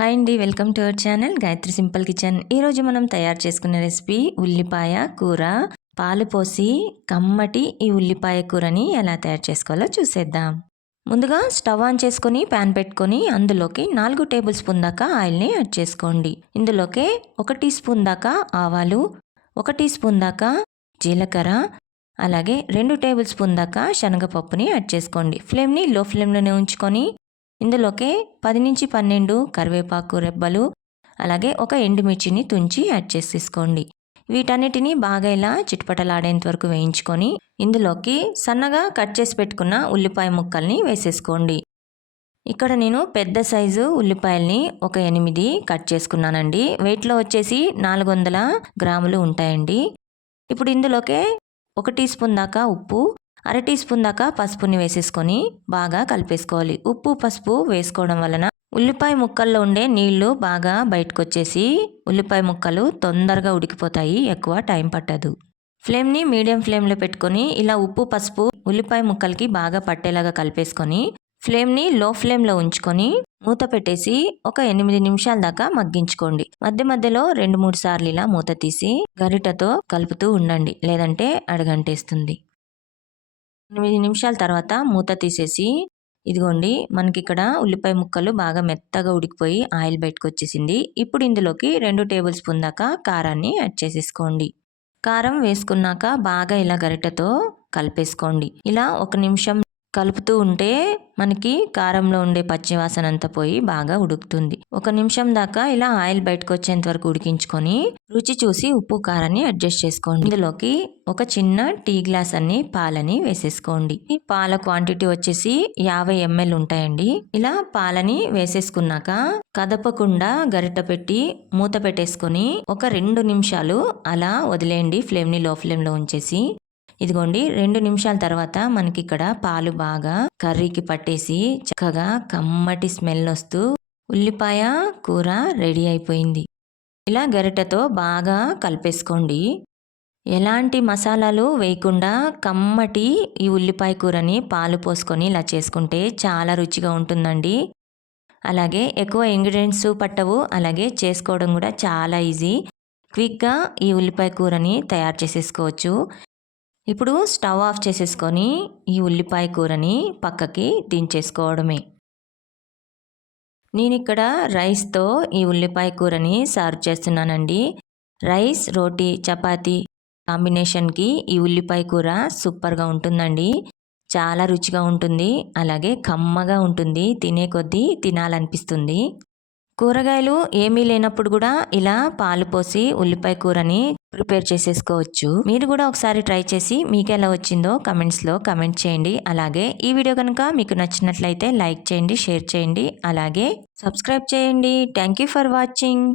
Hi అండి welcome to our channel Gayathri simple kitchen. ఈరోజు మనం తయారు చేసుకున్న రెసిపీ ఉల్లిపాయ కూర పాలు పోసి కమ్మటి ఈ ఉల్లిపాయ కూరని ఎలా తయారు చేసుకోవాలో చూసేద్దాం. ముందుగా స్టవ్ ఆన్ చేసుకొని ప్యాన్ పెట్టుకొని అందులోకి నాలుగు టేబుల్ స్పూన్ దాకా ఆయిల్ని యాడ్ చేసుకోండి. ఇందులోకి ఒక టీ స్పూన్ దాకా ఆవాలు ఒక టీ స్పూన్ దాకా జీలకర్ర అలాగే రెండు టేబుల్ స్పూన్ దాకా శనగపప్పుని యాడ్ చేసుకోండి. ఫ్లేమ్ని లో ఫ్లేమ్లోనే ఉంచుకొని ఇందులోకే పది నుంచి పన్నెండు కరివేపాకు రెబ్బలు అలాగే ఒక ఎండుమిర్చిని తుంచి యాడ్ చేసేసుకోండి. వీటన్నిటిని బాగా ఇలా చిట్పటలాడేంత వరకు వేయించుకొని ఇందులోకి సన్నగా కట్ చేసి పెట్టుకున్న ఉల్లిపాయ ముక్కల్ని వేసేసుకోండి. ఇక్కడ నేను పెద్ద సైజు ఉల్లిపాయల్ని ఒక ఎనిమిది కట్ చేసుకున్నానండి. వెయిట్లో వచ్చేసి నాలుగు వందల గ్రాములు ఉంటాయండి. ఇప్పుడు ఇందులోకే ఒక టీ స్పూన్ దాకా ఉప్పు అర టీ స్పూన్ దాకా పసుపుని వేసేసుకొని బాగా కలిపేసుకోవాలి. ఉప్పు పసుపు వేసుకోవడం వలన ఉల్లిపాయ ముక్కల్లో ఉండే నీళ్ళు బాగా బయటకు వచ్చేసి ఉల్లిపాయ ముక్కలు తొందరగా ఉడికిపోతాయి. ఎక్కువ టైం పట్టదు. ఫ్లేమ్ని మీడియం ఫ్లేమ్లో పెట్టుకొని ఇలా ఉప్పు పసుపు ఉల్లిపాయ ముక్కలకి బాగా పట్టేలాగా కలిపేసుకొని ఫ్లేమ్ని లో ఫ్లేమ్లో ఉంచుకొని మూత పెట్టేసి ఒక ఎనిమిది నిమిషాల దాకా మగ్గించుకోండి. మధ్య మధ్యలో రెండు మూడు సార్లు ఇలా మూత తీసి గరిటతో కలుపుతూ ఉండండి. లేదంటే అడగంటేస్తుంది. ఎనిమిది నిమిషాల తర్వాత మూత తీసేసి ఇదిగోండి మనకి ఇక్కడ ఉల్లిపాయ ముక్కలు బాగా మెత్తగా ఉడికిపోయి ఆయిల్ బయటకు వచ్చేసింది ఇప్పుడు ఇందులోకి రెండు టేబుల్ స్పూన్ దాకా కారాన్ని యాడ్ చేసేసుకోండి. కారం వేసుకున్నాక బాగా ఇలా గరిటెతో కలిపేసుకోండి. ఇలా ఒక నిమిషం కలుపుతూ ఉంటే మనకి కారంలో ఉండే పచ్చివాసన అంతా పోయి బాగా ఉడుకుతుంది. ఒక నిమిషం దాకా ఇలా ఆయిల్ బయటకు వచ్చేంత వరకు ఉడికించుకొని రుచి చూసి ఉప్పు కారాన్ని అడ్జస్ట్ చేసుకోండి. ఇందులోకి ఒక చిన్న టీ గ్లాస్ అన్ని పాలని వేసేసుకోండి. ఈ పాల క్వాంటిటీ వచ్చేసి యాభై ఎంఎల్ ఉంటాయండి. ఇలా పాలని వేసేసుకున్నాక కదపకుండా గరిట పెట్టి మూత పెట్టేసుకొని ఒక రెండు నిమిషాలు అలా వదిలేయండి. ఫ్లేమ్ని లో ఫ్లేమ్లో ఉంచేసి ఇదిగోండి రెండు నిమిషాల తర్వాత మనకి ఇక్కడ పాలు బాగా కర్రీకి పట్టేసి చక్కగా కమ్మటి స్మెల్ వస్తూ ఉల్లిపాయ కూర రెడీ అయిపోయింది. ఇలా గరిటెతో బాగా కలిపేసుకోండి. ఎలాంటి మసాలాలు వేయకుండా కమ్మటి ఈ ఉల్లిపాయ కూరని పాలు పోసుకొని ఇలా చేసుకుంటే చాలా రుచిగా ఉంటుందండి. అలాగే ఎక్కువ ఇంగ్రీడియంట్స్ పట్టవు అలాగే చేసుకోవడం కూడా చాలా ఈజీ. క్విక్గా ఈ ఉల్లిపాయ కూరని తయారు చేసేసుకోవచ్చు. ఇప్పుడు స్టవ్ ఆఫ్ చేసేసుకొని ఈ ఉల్లిపాయ కూరని పక్కకి దించేసుకోవడమే. నేను ఇక్కడ రైస్తో ఈ ఉల్లిపాయ కూరని సర్వ్ చేస్తున్నానండి. రైస్ రోటీ చపాతీ కాంబినేషన్కి ఈ ఉల్లిపాయ కూర సూపర్గా ఉంటుందండి. చాలా రుచిగా ఉంటుంది. అలాగే కమ్మగా ఉంటుంది. తినే కొద్దీ తినాలనిపిస్తుంది. కూరగాయలు ఏమీ లేనప్పుడు కూడా ఇలా పాలు పోసి ఉల్లిపాయ కూరని ప్రిపేర్ చేసేసుకోవచ్చు. మీరు కూడా ఒకసారి ట్రై చేసి మీకు ఎలా వచ్చిందో కమెంట్స్లో కమెంట్ చేయండి. అలాగే ఈ వీడియో కనుక మీకు నచ్చినట్లయితే లైక్ చేయండి షేర్ చేయండి. అలాగే సబ్స్క్రైబ్ చేయండి. Thank you for watching.